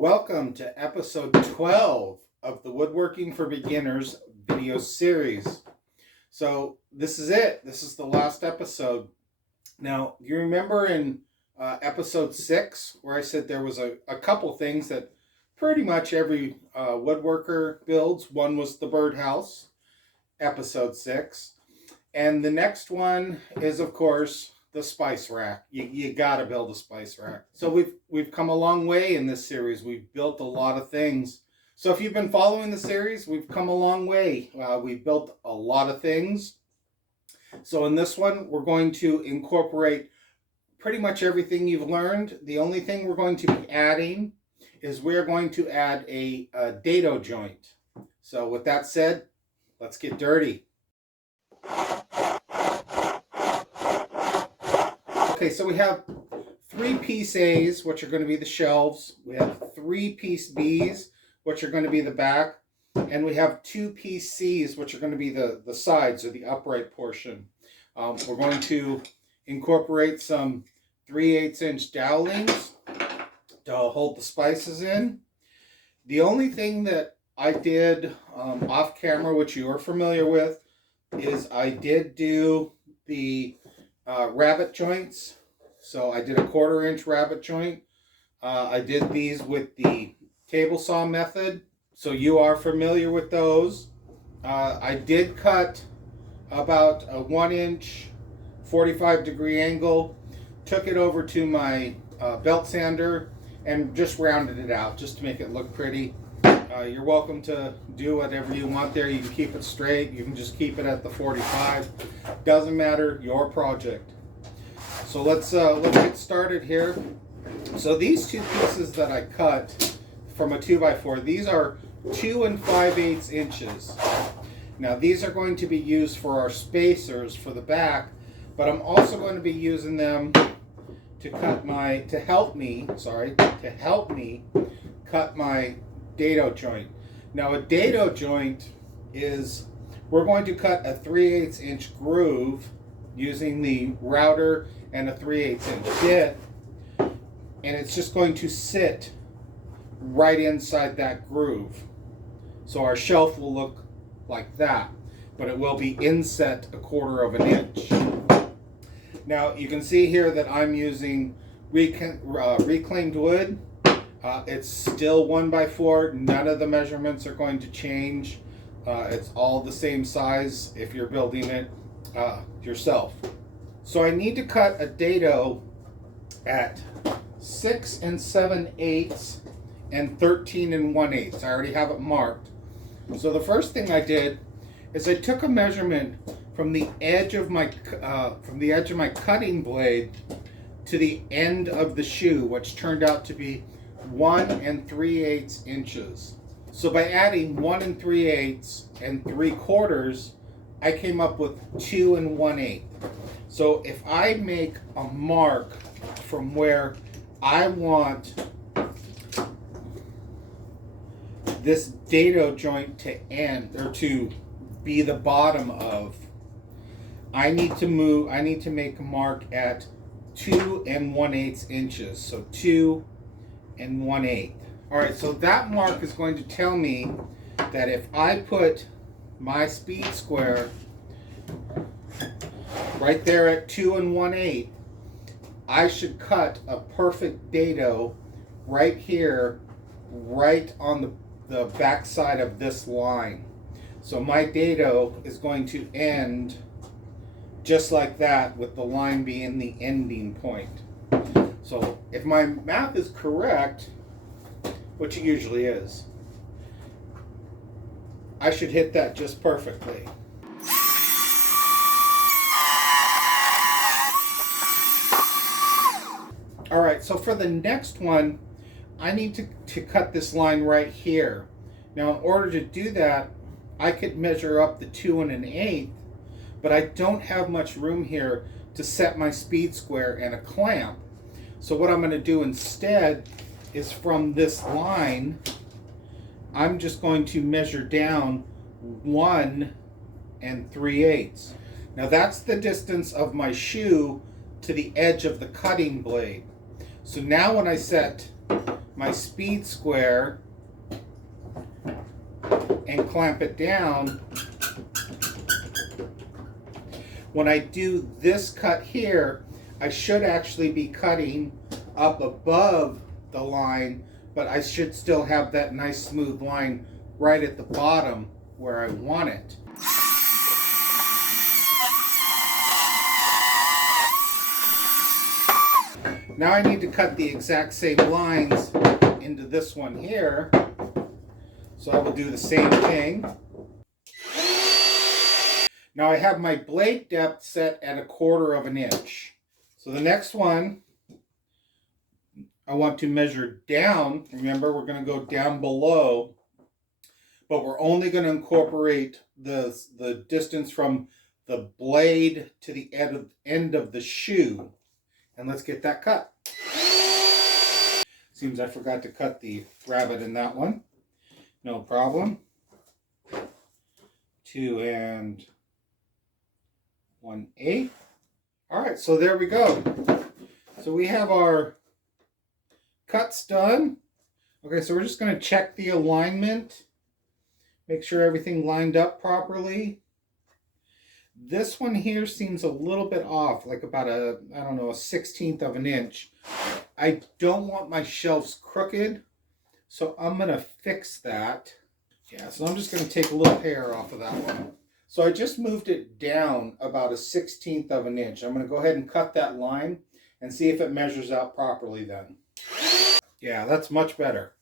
Welcome to episode 12 of the Woodworking for Beginners video series. So this is it. This is the last episode. Now, you remember in episode 6 where I said there was a couple things that pretty much every woodworker builds. One was the birdhouse, episode 6. And the next one is, of course, the spice rack. You gotta build a spice rack. So we've come a long way in this series. We've built a lot of things. So if you've been following the series, we've come a long way. We've built a lot of things. So in this one, we're going to incorporate pretty much everything you've learned. The only thing we're going to be adding is we're going to add a dado joint. So with that said, let's get dirty. Okay, so we have 3-piece A's, which are going to be the shelves. We have 3-piece B's, which are going to be the back. And we have 2-piece C's, which are going to be the sides or the upright portion. We're going to incorporate some 3/8" dowelings to hold the spices in. The only thing that I did off camera, which you are familiar with, is I did do the rabbet joints. So I did a 1/4" rabbet joint. I did these with the table saw method. So you are familiar with those. I did cut about a 1" 45-degree angle. Took it over to my belt sander and just rounded it out just to make it look pretty. You're welcome to do whatever you want there. You can keep it straight. You can just keep it at the 45. Doesn't matter. Your project. So let's get started here. So these 2 pieces that I cut from a 2x4, these are 2 5/8 inches. Now these are going to be used for our spacers for the back, but I'm also going to be using them to help me cut my dado joint. Now a dado joint is, we're going to cut a 3/8" groove using the router and a 3/8" bit, and it's just going to sit right inside that groove. So our shelf will look like that, but it will be inset a 1/4 inch. Now you can see here that I'm using reclaimed wood. It's still 1x4. None of the measurements are going to change. It's all the same size if you're building it yourself. So I need to cut a dado at 6 7/8 and 13 1/8. I already have it marked. So the first thing I did is I took a measurement from the edge of my cutting blade to the end of the shoe, which turned out to be 1 3/8 inches. So by adding 1 3/8 and 3/4, I came up with 2 1/8. So if I make a mark from where I want this dado joint to end, or to be the bottom of, I need to make a mark at 2 1/8 inches. So 2 1/8. All right, so that mark is going to tell me that if I put my speed square right there at 2 1/8, I should cut a perfect dado right here, right on the back side of this line. So my dado is going to end just like that, with the line being the ending point. So if my math is correct, which it usually is, I should hit that just perfectly. All right, so for the next one, I need to cut this line right here. Now in order to do that, I could measure up the 2 1/8, but I don't have much room here to set my speed square and a clamp. So what I'm going to do instead is, from this line, I'm just going to measure down 1 3/8. Now that's the distance of my shoe to the edge of the cutting blade. So now when I set my speed square and clamp it down, when I do this cut here, I should actually be cutting up above the line, but I should still have that nice smooth line right at the bottom where I want it. Now I need to cut the exact same lines into this one here. So I will do the same thing. Now I have my blade depth set at 1/4 of an inch. So the next one, I want to measure down. Remember, we're going to go down below, but we're only going to incorporate the distance from the blade to the end of the shoe. And let's get that cut. Seems I forgot to cut the rabbet in that one. No problem. 2 1/8. All right, so there we go. So we have our cuts done. Okay, so we're just going to check the alignment. Make sure everything lined up properly. This one here seems a little bit off, like about a 1/16 of an inch. I don't want my shelves crooked, so I'm going to fix that. Yeah, so I'm just going to take a little hair off of that one. So I just moved it down about a 1/16 of an inch. I'm going to go ahead and cut that line and see if it measures out properly then. Yeah, that's much better.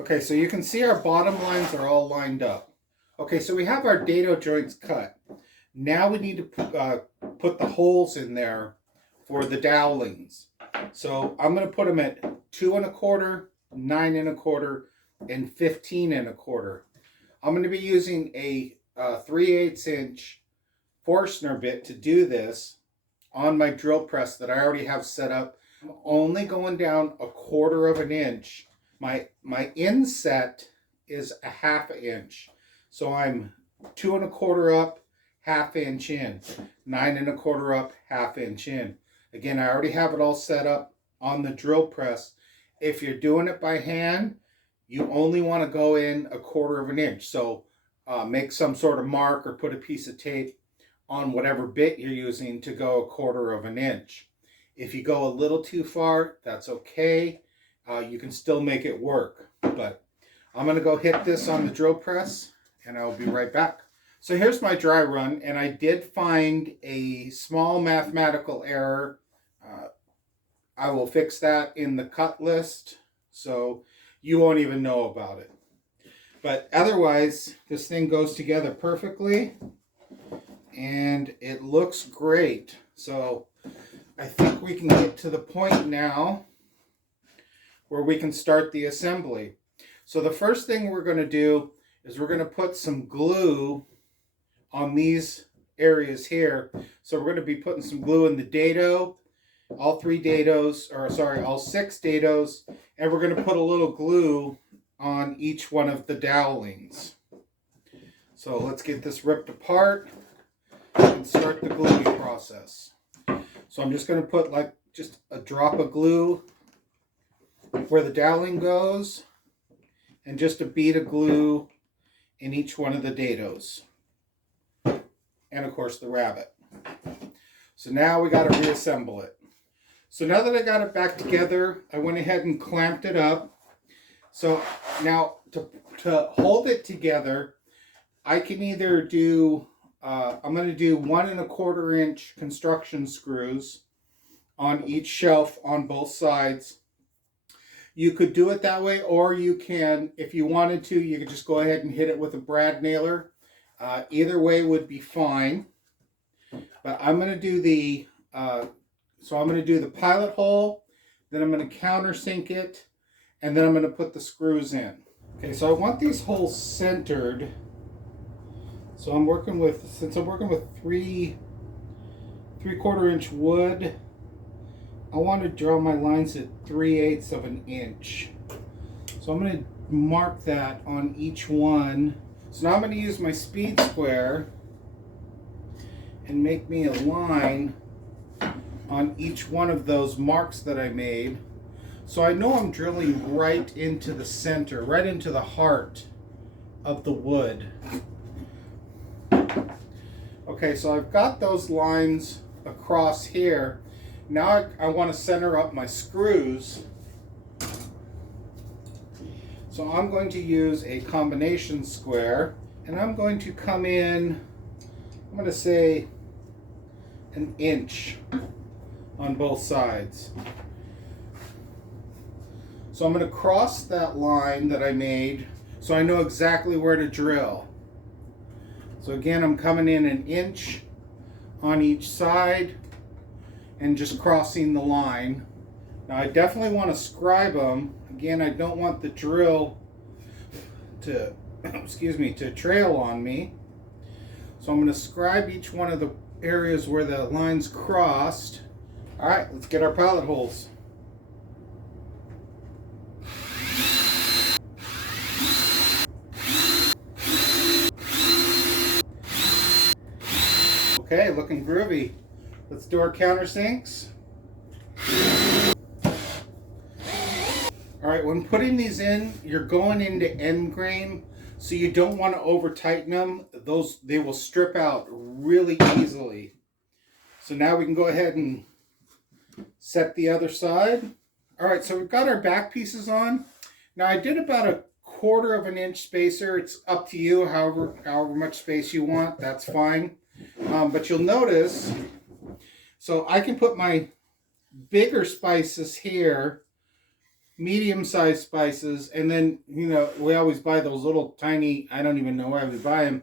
Okay, so you can see our bottom lines are all lined up. Okay, so we have our dado joints cut. Now we need to put the holes in there for the dowlings. So I'm going to put them at 2 1/4, 9 1/4, and 15 1/4. I'm going to be using a 3/8 inch Forstner bit to do this on my drill press that I already have set up. I'm only going down 1/4 of an inch. My inset is a 1/2 inch. So I'm 2 1/4 up, 1/2 inch in, 9 1/4 up, 1/2 inch in. Again, I already have it all set up on the drill press. If you're doing it by hand, you only want to go in 1/4 of an inch. So make some sort of mark or put a piece of tape on whatever bit you're using to go 1/4 of an inch. If you go a little too far, that's okay. You can still make it work. But I'm going to go hit this on the drill press and I'll be right back. So here's my dry run, and I did find a small mathematical error. I will fix that in the cut list, so you won't even know about it. But otherwise, this thing goes together perfectly, and it looks great. So I think we can get to the point now where we can start the assembly. So the first thing we're going to do is we're going to put some glue on these areas here. So we're going to be putting some glue in the dado, all 6 dados, and we're going to put a little glue on each one of the dowlings. So let's get this ripped apart and start the gluing process. So I'm just going to put like just a drop of glue where the dowling goes, and just a bead of glue in each one of the dados. And of course the rabbet. So now we got to reassemble it. So now that I got it back together, I went ahead and clamped it up. So now to hold it together, I can either do, I'm going to do 1 1/4 inch construction screws on each shelf on both sides. You could do it that way, or you can, if you wanted to, you could just go ahead and hit it with a brad nailer. Either way would be fine. But I'm going to do the, pilot hole, then I'm going to countersink it, and then I'm going to put the screws in. Okay, so I want these holes centered. So I'm working with, since I'm working with 3 3/4 inch wood, I want to draw my lines at 3/8 of an inch. So I'm going to mark that on each one. So now I'm going to use my speed square and make me a line on each one of those marks that I made. So I know I'm drilling right into the center, right into the heart of the wood. Okay, so I've got those lines across here. Now I want to center up my screws. So I'm going to use a combination square, and I'm going to come in, I'm going to say 1 inch on both sides. So I'm going to cross that line that I made so I know exactly where to drill. So again, I'm coming in 1 inch on each side and just crossing the line. Now I definitely want to scribe them. Again, I don't want the drill to, to trail on me. So I'm going to scribe each one of the areas where the lines crossed. All right, let's get our pilot holes. Okay, looking groovy. Let's do our countersinks. All right, when putting these in, you're going into end grain, so you don't want to over tighten them. They will strip out really easily. So now we can go ahead and set the other side. All right, so we've got our back pieces on. Now I did about 1/4 of an inch spacer. It's up to you, however much space you want, that's fine. But you'll notice, so I can put my bigger spices here, medium-sized spices, and then, you know, we always buy those little tiny, I don't even know why we buy them,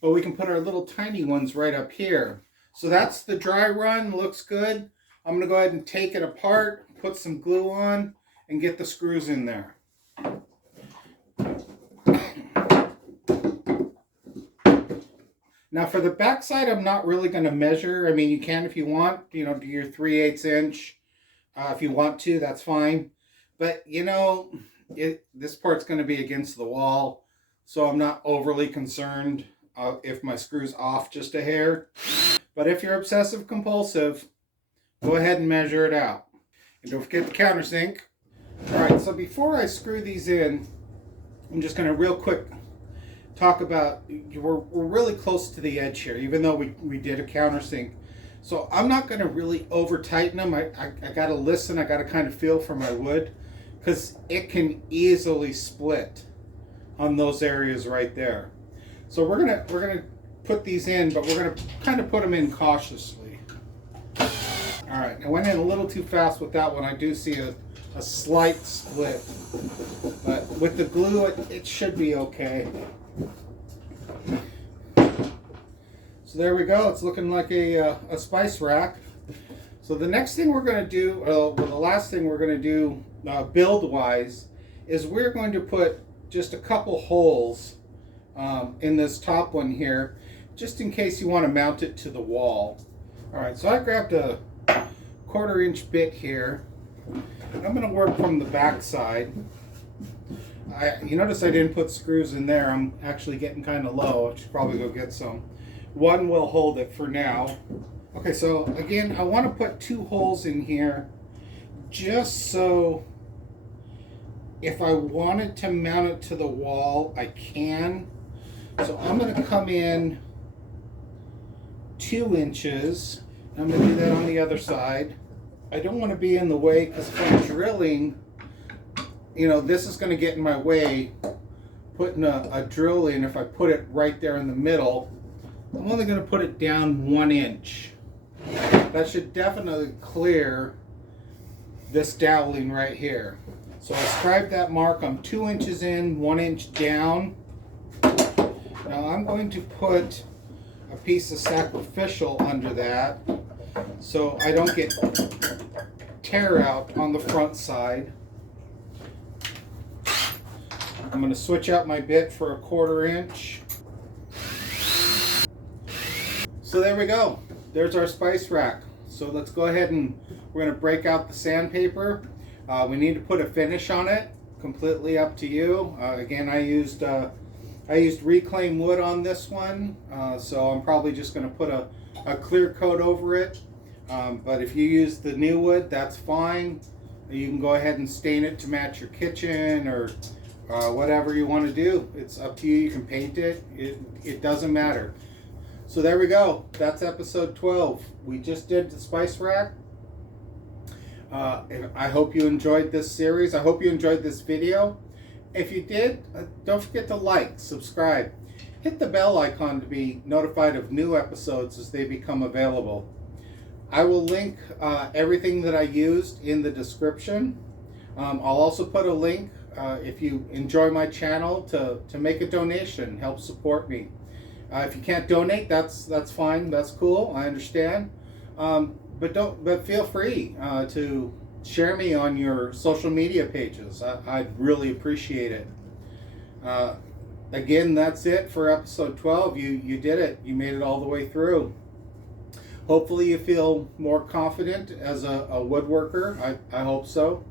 but we can put our little tiny ones right up here. So that's the dry run, looks good. I'm going to go ahead and take it apart, put some glue on, and get the screws in there. Now for the back side, I'm not really going to measure. I mean, you can if you want, you know, do your 3/8 inch. If you want to, that's fine. But, you know, this part's going to be against the wall, so I'm not overly concerned if my screw's off just a hair. But if you're obsessive compulsive, go ahead and measure it out. And don't forget the countersink. All right, so before I screw these in, I'm just going to real quick talk about, we're really close to the edge here, even though we did a countersink. So I'm not going to really over tighten them. I got to listen, I got to kind of feel for my wood, because it can easily split on those areas right there. So we're gonna put these in, but we're gonna kind of put them in cautiously. All right, I went in a little too fast with that one. I do see a slight split, but with the glue, it should be okay. So there we go. It's looking like a spice rack. So the next thing we're going to do, well, the last thing we're going to do build-wise, is we're going to put just a couple holes in this top one here, just in case you want to mount it to the wall. All right, so I grabbed a 1/4 inch bit here. I'm going to work from the back side. You notice I didn't put screws in there. I'm actually getting kind of low. I should probably go get some. One will hold it for now. Okay, so again, I want to put 2 holes in here just so if I wanted to mount it to the wall, I can. So I'm going to come in 2 inches. I'm going to do that on the other side. I don't want to be in the way, because if I'm drilling, you know, this is going to get in my way putting a drill in. If I put it right there in the middle, I'm only going to put it down 1 inch. That should definitely clear this doweling right here. So I scribed that mark. I'm 2 inches in, 1 inch down. Now I'm going to put a piece of sacrificial under that so I don't get tear out on the front side. I'm going to switch out my bit for a 1/4 inch. So there we go. There's our spice rack. So let's go ahead and we're going to break out the sandpaper. We need to put a finish on it. Completely up to you. Again, I used reclaimed wood on this one, so I'm probably just going to put a clear coat over it. But if you use the new wood, that's fine. You can go ahead and stain it to match your kitchen or whatever you want to do. It's up to you. You can paint it. It doesn't matter. So there we go. That's episode 12. We just did the spice rack. I hope you enjoyed this series. I hope you enjoyed this video. If you did, don't forget to like, subscribe. Hit the bell icon to be notified of new episodes as they become available. I will link everything that I used in the description. I'll also put a link if you enjoy my channel to make a donation, help support me. If you can't donate, that's fine. That's cool. I understand. But feel free to share me on your social media pages. I'd really appreciate it. Again, that's it for episode 12. You did it. You made it all the way through. Hopefully you feel more confident as a woodworker. I hope so.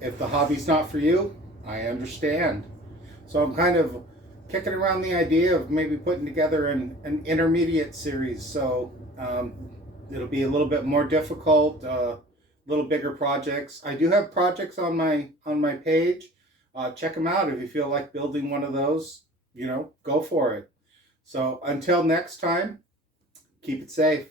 If the hobby's not for you, I understand. So I'm kind of kicking around the idea of maybe putting together an intermediate series. So it'll be a little bit more difficult, little bigger projects. I do have projects on my page. Check them out if you feel like building one of those. Go for it. So until next time, keep it safe.